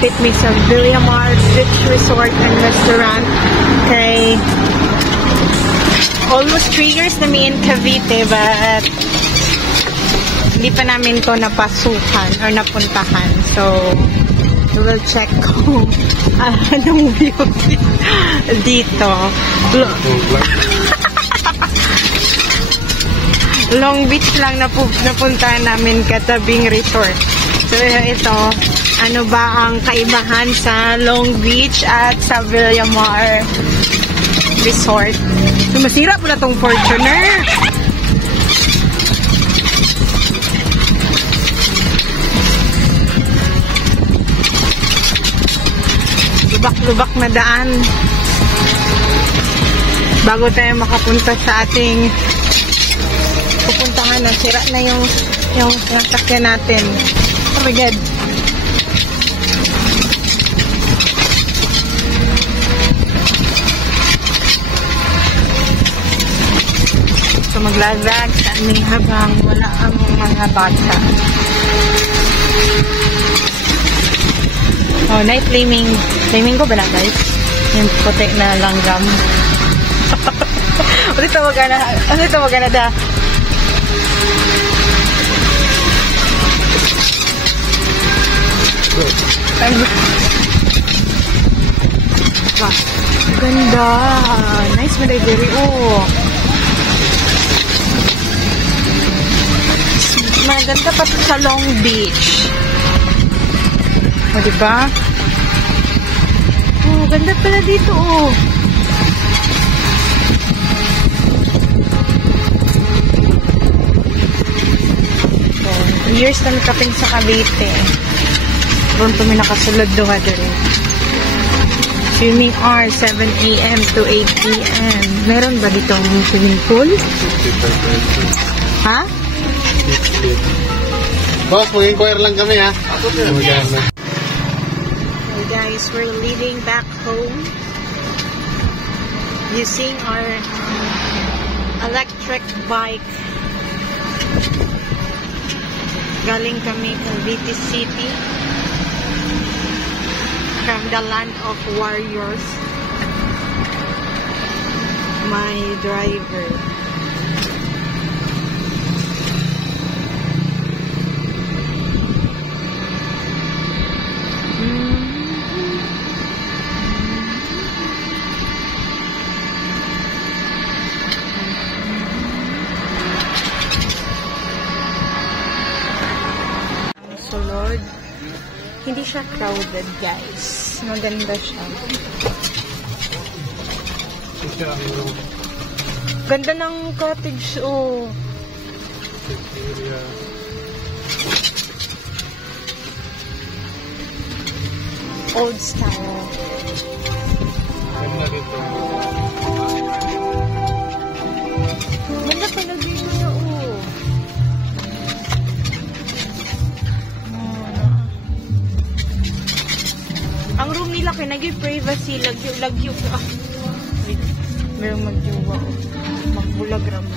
Malapit may sa Villamar Beach Resort and Restaurant. Okay. Almost 3 years na may in Cavite, but hindi pa namin to napasukan or napuntahan. So, we will check kung anong view dito. Long Beach lang napuntahan namin katabing resort. So, ito, ano ba ang kaibahan sa Long Beach at sa Villamar Resort? So, masira po na tong Fortuner. Lubak-lubak na daan. Bago tayo makapunta sa ating pupuntahan, sira na yung sasakyan natin. Oh my God. So maglalag sa aming habang wala ang mga bata. Oh, night flaming. Flaming ko ba na, guys? Yung puti na langgam. Ano tawagan na da? Wow, ganda. Nice mo dahil very, oh. Maganda pa sa Long Beach. O, diba? Oh, ganda pala dito, oh. So, years na nakapin sa Cavite. Doon kami nakasulod doon rin. Swimming hours, 7 a.m. to 8 p.m. Meron ba dito ang swimming pool? Ha? Boss, mag-inquire lang kami, ha? Hey guys, we're leaving back home using our electric bike. Galing kami Cavite City from the land of warriors. My driver. Sulod. Hindi siya crowded, guys. Maganda siya. Ganda ng cottage, oh. Old style. Ganda dito. Ganda pala dito na, oh. Ang room nila kaya nag-privacy, lagyo. Merong magjuwa, oh. Magbulag raman.